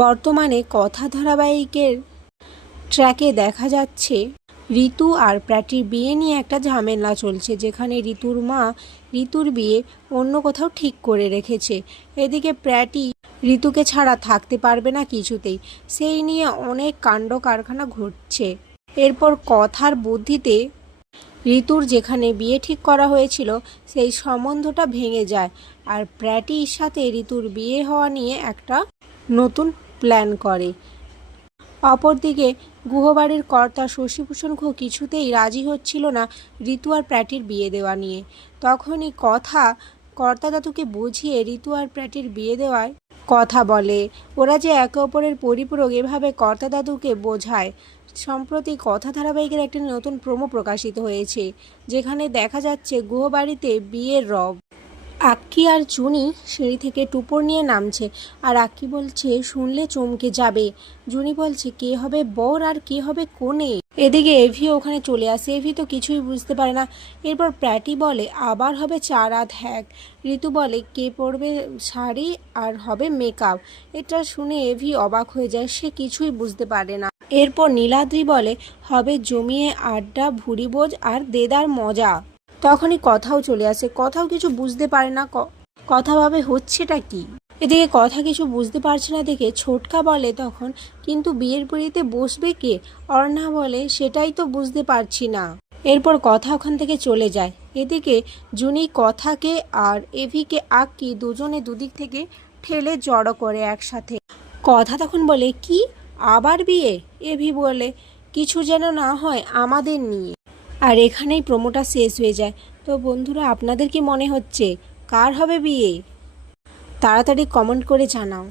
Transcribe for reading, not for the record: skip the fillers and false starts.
বর্তমানে কথা ধারাবাহিকের ট্র্যাকে দেখা যাচ্ছে ঋতু আর প্র্যাটির বিয়ে নিয়ে একটা ঝামেলা চলছে, যেখানে ঋতুর মা ঋতুর বিয়ে অন্য কোথাও ঠিক করে রেখেছে। এদিকে প্র্যাটি ঋতুকে ছাড়া থাকতে পারবে না কিছুতেই, সেই নিয়ে অনেক কাণ্ড কারখানা ঘটছে। এরপর কথার বুদ্ধিতে ঋতুর যেখানে বিয়ে ঠিক করা হয়েছিল সেই সম্বন্ধটা ভেঙে যায়, আর প্র্যাটির সাথে ঋতুর বিয়ে হওয়া নিয়ে একটা নতুন প্ল্যান করে। অপরদিকে গুহবাড়ির কর্তা শশীভূষণ ঘোষ কিছুতেই রাজি হচ্ছিল না ঋতু আর প্র্যাটির বিয়ে দেওয়া নিয়ে। তখনই কথা কর্তা দাদুকে বুঝিয়ে ঋতু আর প্র্যাটির বিয়ে দেওয়ার কথা বলে। ওরা যে একে অপরের পরিপূরক, এভাবে কর্তা দাদুকে বোঝায়। সম্প্রতি কথা ধারাবাহিকের একটি নতুন প্রোমো প্রকাশিত হয়েছে, যেখানে দেখা যাচ্ছে গুহবাড়িতে বিয়ের রব। আক্কি আর জুনি সিঁড়ি থেকে টুপর নিয়ে নামছে, আর আক্কি বলছে শুনলে চমকে যাবে। জুনি বলছে কে হবে বর আর কে হবে কনে। এদিকে এভি ওখানে চলে আসে। এভি তো কিছুই বুঝতে পারে না। এরপর প্র্যাটি বলে আবার হবে 4 রাত হ্যাক। ঋতু বলে কে পরবে শাড়ি আর হবে মেকআপ। এটা শুনে এভি অবাক হয়ে যায়, সে কিছুই বুঝতে পারে না। এরপর নীলাদ্রি বলে হবে জমিয়ে আড্ডা, ভুরিভোজ আর দেদার মজা। তখনই কথাও চলে আসে। কথাও কিছু বুঝতে পারে না, কথা ভাবে হচ্ছেটা কি। এদিকে কথা কিছু বুঝতে পারছে না দেখে ছোটকা বলে তখন কিন্তু বিয়ের পিঁড়িতে বসবে কে। অর্ণা বলে সেটাই তো বুঝতে পারছি না। এরপর কথা ওখান থেকে চলে যায়। এদিকে জুনি কথাকে আর এভিকে আক্কি দুজনে দুদিক থেকে ঠেলে জড়ো করে একসাথে। কথা তখন বলে কি আবার বিয়ে? এভি বলে কিছু যেন না হয় আমাদের নিয়ে। আর এখানেই প্রোমোটা শেষ হয়ে যায়। তো বন্ধুরা, আপনাদের কি মনে হচ্ছে কার হবে বিয়ে? তাড়াতাড়ি কমেন্ট করে জানাও।